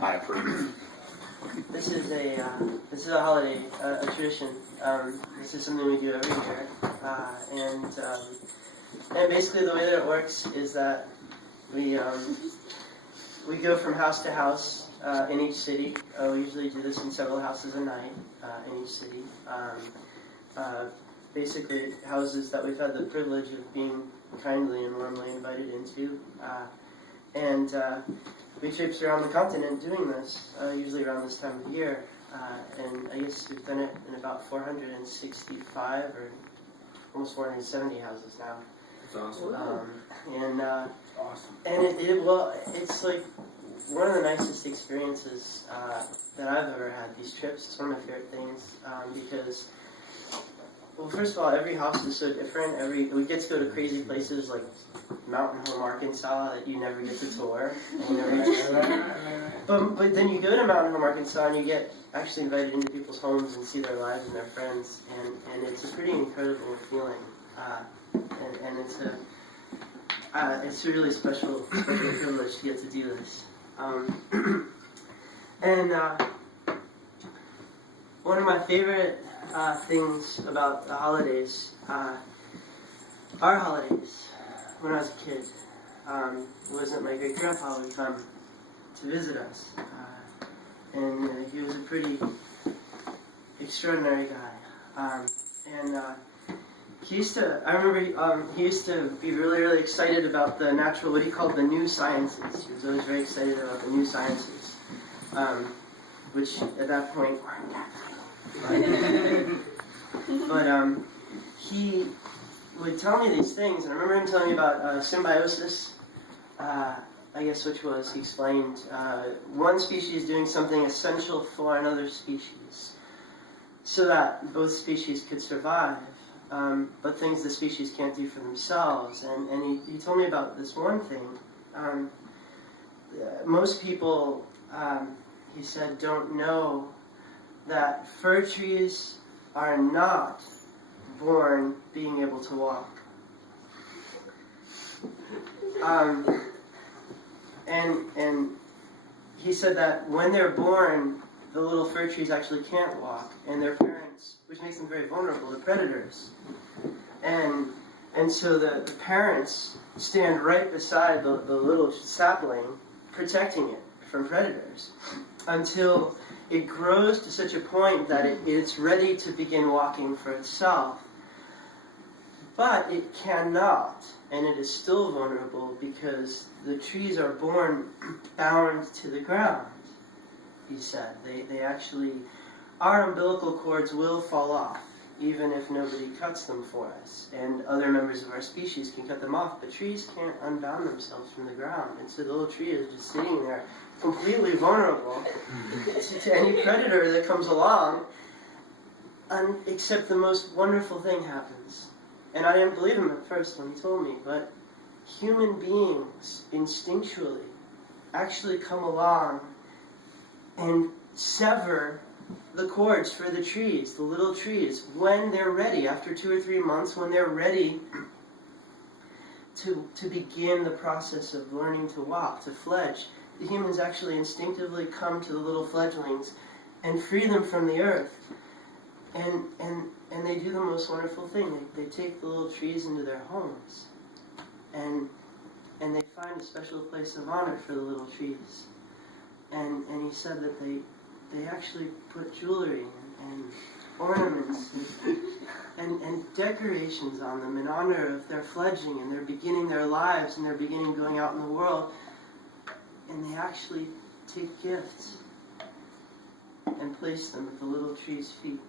I approve. This is a holiday, a tradition. This is something we do every year, and basically the way that it works is that we go from house to house in each city. We usually do this in several houses a night in each city. Basically, houses that we've had the privilege of being kindly and warmly invited into, and we traipse around the continent doing this, usually around this time of year, and I guess we've done it in about 465 or almost 470 houses now. That's awesome. Awesome. And it's like one of the nicest experiences that I've ever had. These trips, it's one of my favorite things because, well, first of all, every house is so different. We get to go to crazy places like Mountain Home, Arkansas, that you never get to tour. But then you go to Mountain Home, Arkansas, and you get actually invited into people's homes and see their lives and their friends, and it's a pretty incredible feeling. And it's a really special privilege to get to do this. And one of my favorite things about the holidays, our holidays, when I was a kid, was that my great-grandpa would come to visit us. And he was a pretty extraordinary guy. I remember he used to be really, really excited about what he called the new sciences. He was always very excited about the new sciences, which at that point weren't that But he would tell me these things, and I remember him telling me about symbiosis, I guess, which was, he explained, one species doing something essential for another species, so that both species could survive. But things the species can't do for themselves. And he told me about this one thing. Most people, he said, don't know that fir trees are not born being able to walk. And he said that when they're born, the little fir trees actually can't walk, and their parents, which makes them very vulnerable to predators. And so the parents stand right beside the little sapling, protecting it from predators, until it grows to such a point that it's ready to begin walking for itself. But it cannot, and it is still vulnerable because the trees are born bound to the ground, he said. They actually, our umbilical cords will fall off, even if nobody cuts them for us. And other members of our species can cut them off, but trees can't unbound themselves from the ground. And so the little tree is just sitting there, completely vulnerable to any predator that comes along, except the most wonderful thing happens. And I didn't believe him at first when he told me, but human beings instinctually actually come along and sever the cords for the trees, the little trees, when they're ready, after 2 or 3 months, when they're ready to begin the process of learning to walk, to fledge. The humans actually instinctively come to the little fledglings and free them from the earth. And they do the most wonderful thing. They take the little trees into their homes. And they find a special place of honor for the little trees. And he said that they actually put jewelry and ornaments and decorations on them in honor of their fledgling, and they're beginning their lives, and they're beginning going out in the world. And they actually take gifts and place them at the little tree's feet.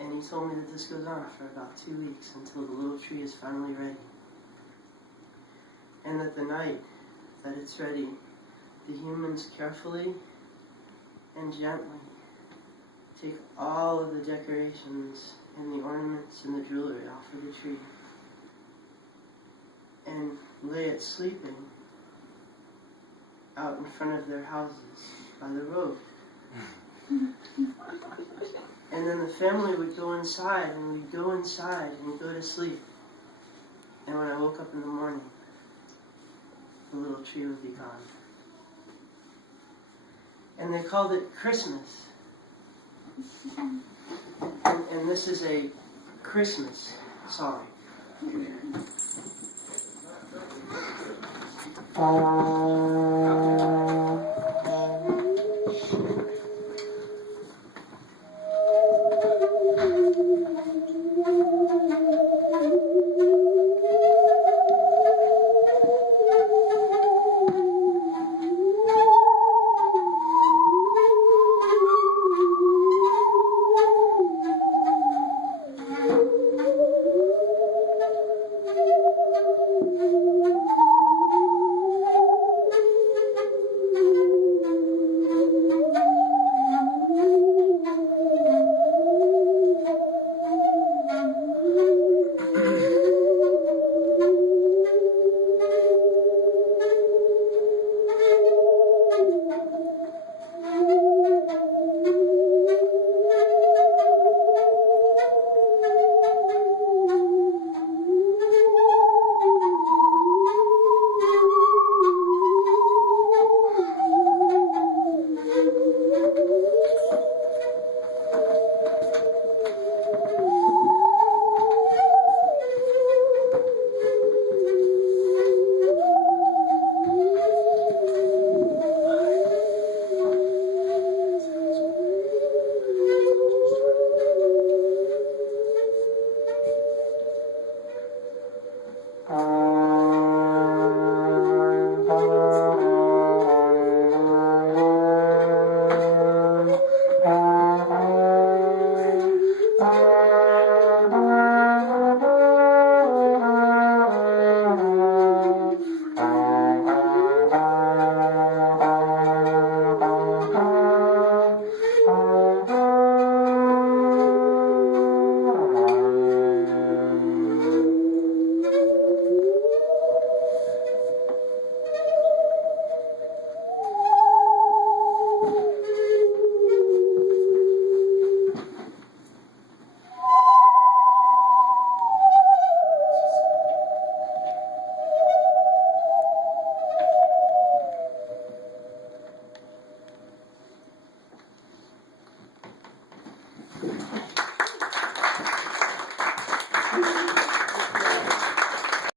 And he told me that this goes on for about 2 weeks until the little tree is finally ready. And that the night that it's ready, the humans carefully and gently take all of the decorations and the ornaments and the jewelry off of the tree and lay it sleeping out in front of their houses by the road. And then the family would go inside, and we'd go inside and go to sleep. And when I woke up in the morning, the little tree would be gone. and they called it Christmas. And this is a Christmas song. Oh.